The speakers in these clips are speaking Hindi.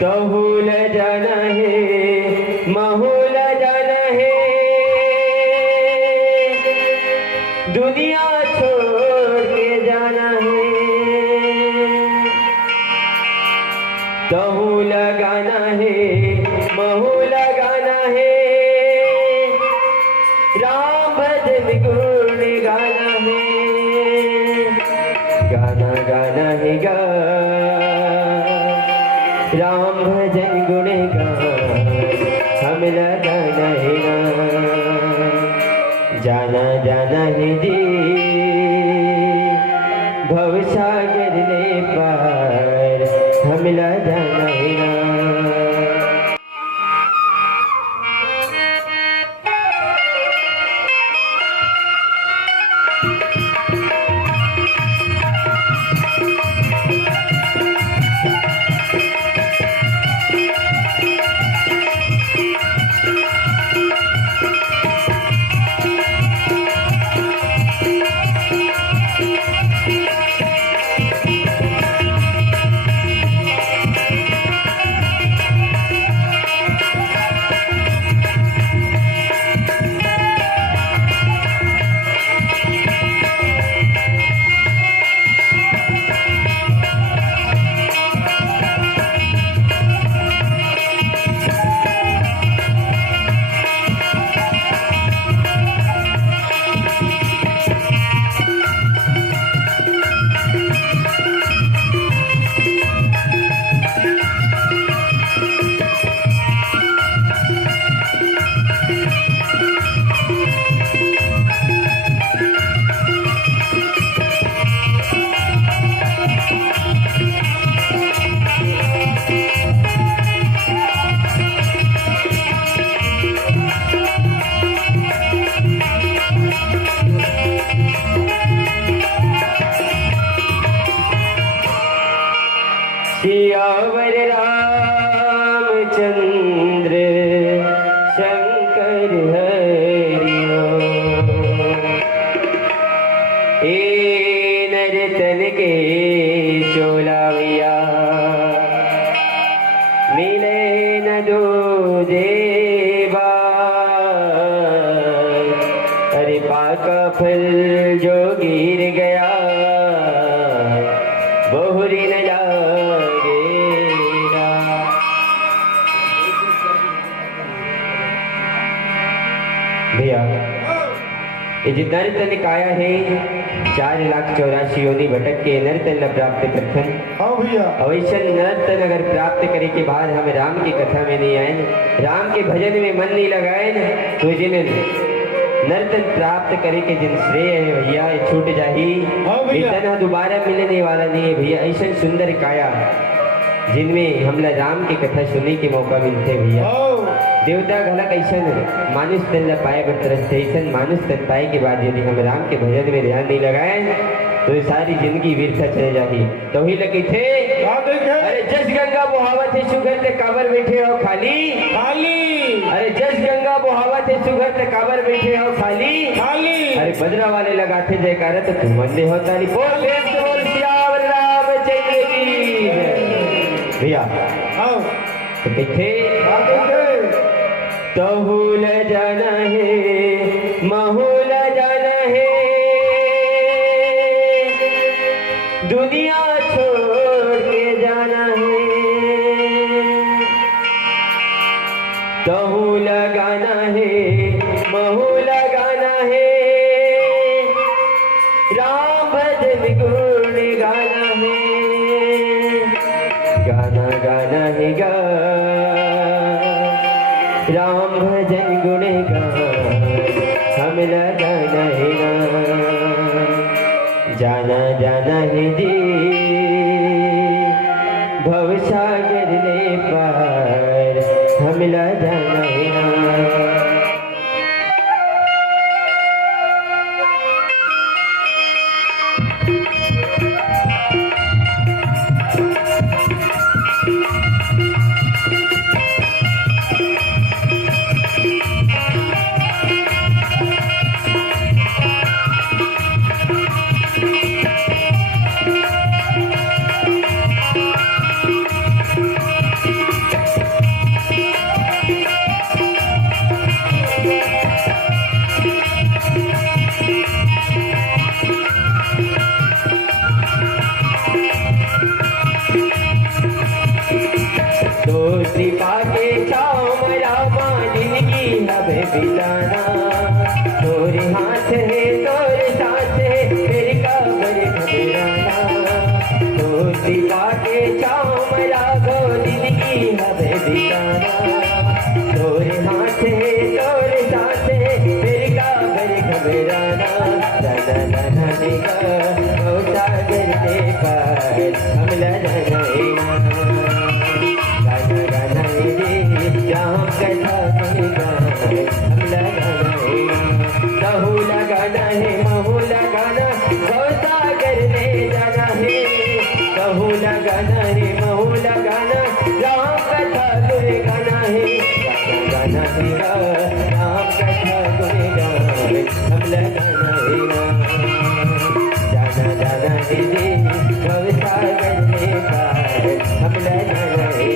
तहुल जाना है महुल जाना है, दुनिया छोड़ के जाना है। तहु लगाना है महु लगाना है, राम भजन गुण गाना है। गाना गाना है गा राम भजन गुण गा, हम लगाना है ना। जाना जाना है जी भवसागर ने पार, हमला जाना है ना। सियावर रामचंद्र शंकर हरिओ, ए नरतन के चोलाविया मिले न दो देवा। अरे पाका फल जो गिर गया बहुरी न जागेगा। भैया ये जो नर्तन काया है 4,84,000 योनि भटक के नर्तन प्राप्त प्रथम। हाँ भैया अवश्य नर्तन अगर प्राप्त करे के बाद हमें राम की कथा में नहीं आए, राम के भजन में मन नहीं लगाए न, तो जिन नर्तन प्राप्त करे के जिन श्रेय है भैया ये छूट जाही। इतना दोबारा मिलने वाला नहीं है भैया। ऐसा सुंदर काया जिनमें हमला राम की कथा सुनने के मौका मिलते भैया। देवता घलक ऐसा मानुष तन ला पाए बरतरसते, ऐसा मानुष तन पाए के बाद यदि हम राम के भजन में ध्यान नहीं लगाए तो ये सारी जिंदगी व्यर्थ चले जाती। तो ही लगे थे अरे जस गंगा बुहावत है सुगंध काबर बैठे हो खाली खाली। अरे जस गंगा बुहावत है सुगंध काबर बैठे हो खाली खाली। अरे बजरा वाले लगाते जयकारा तो तुम वंदे होता नहीं। बोल बोल सियावर रामचंद्र की भैया। तो देखे तहुल जाना है महुल जाना है, दुनिया छोड़ के जाना है। तहु लगाना है महु लगाना है, राम भजन गुण गाना है। गाना गाना है गा राम भजन गुण गा, हम लगाना है ना। जाना जाना है जी भवसागर ने पार, हम लगाना है ना। पाके छाँव में राघो जिंदगी हवे बिताना। तोरे हाथे तोरे साथे फिर का भर घबराना। दादा निगा सागर के पार हम लड़ना। गाना रे राम कथा में गाए हम लड़ना। सहू लगाना है महू लगाना सागर में जाना है। सहू लगाना है महू लगाना राम कथा तुझे गाना है। गाना है राम कथा तुझे गाए हम लगाना है। जाना जाना दीदी भव सागर में पार हम लगाना है।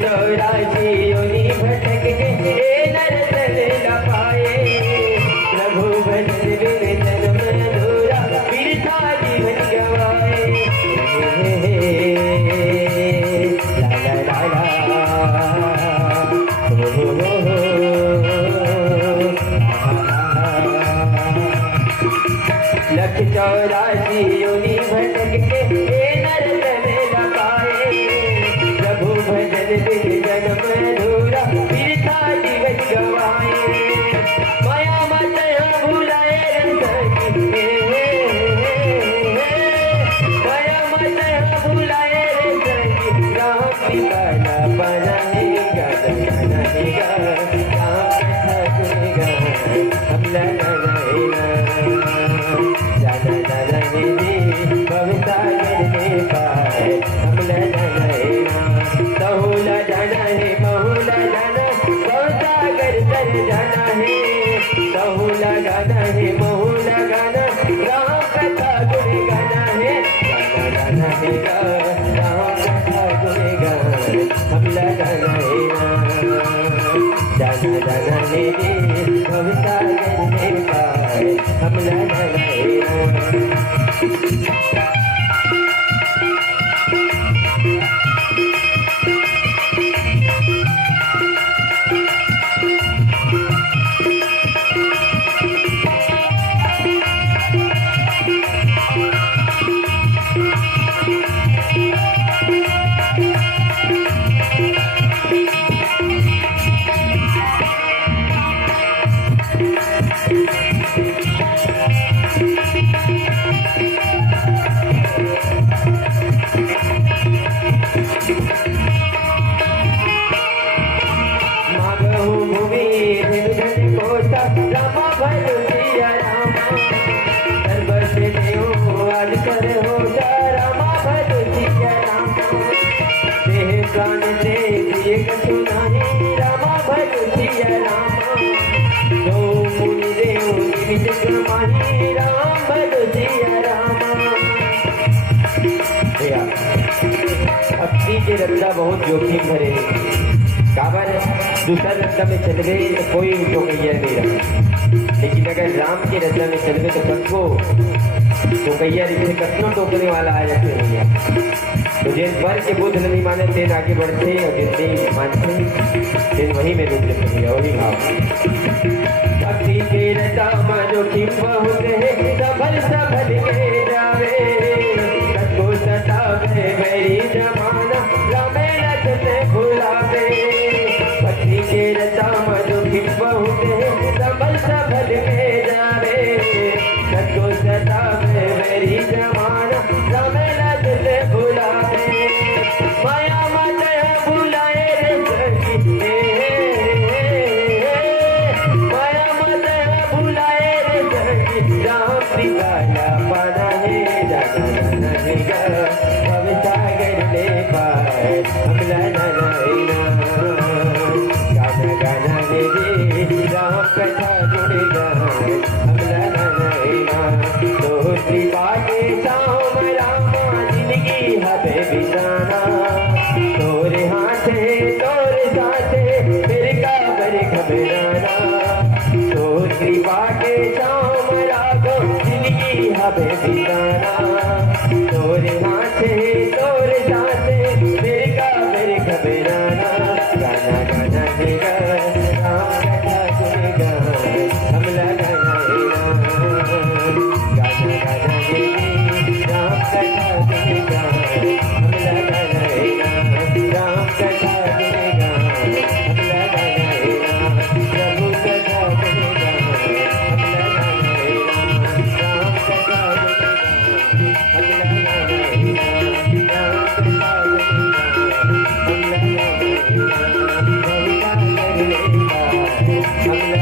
चौरासी भटक के नरतन न पाए। प्रभु भजन बिन जन्म अधूरा बिरथा जीवन गवाए। ला ला ला लख 84 भटक के नरतन न पाए। प्रभु भजन बिन जन्म अधूरा बिरथा जीवन गवाए। माया मत भुलाए सखी माया मत भुलाए सखी। राम पिता बना गाना हम लगा जाना जाना दीदी भवसागर में पाए हम लगा। सहूला जाना है बहुला जाना भवसागर तर जाना है। सहूला गाना है बहुला गाना राम कथा गुण गाना है। गाना गाना है राम कथा गुण गाना हम लगाना है। जाना जाना दीदी भवसागर में पाए हम लगाना है। भक्ति के रत्ता बहुत जोखिम भरे। काबर दूसरा रत्ता में चल गए तो कोई टोकैया नहीं रहा। लेकिन अगर राम के रत्ता में चल गए तो सबको टोकैया जिसे कतनों टोकने वाला आ जाते भैया। तो जिस पर के बुद्ध नहीं माने तेन आगे बढ़ते और जितने मानते तेन वही में रुक जाते भैया। वही भाव भक्ति के रत्ता में जोखिम बहुत है। सबल सबल के जावे सबको सतावे मेरी जमाना रामेला तुझे भुलावे। भक्ति के रत्ता में जोखिम बहुत है। सबल सबल के जावे सबको सतावे मेरी जमाना रामेला तुझे भुलावे। माया मत भुलाए रे सखी माया मत भुलाए रे सखी। राम पिता पाना है जाना जाना है भवसागर में पाए हम लगा गाना गाना दे कृपा के छाँव में राखो जिंदगी हमें बिताना। तोरे हाथे तोरे जाते मेरे का बेराना। गाना गाना देगा राम कथा सुनेगा हम लगाना है राम। गाना गाना देगी राम कथा सुनेगा हम लगाना है राम। राम कथा सुनेगा हम लगाना है राम। प्रभु कथा सुनेगा हम लगाना है राम। राम कथा सुनेगा हम लगाना है राम। राम कथा सुनेगा हम लगाना है राम। हम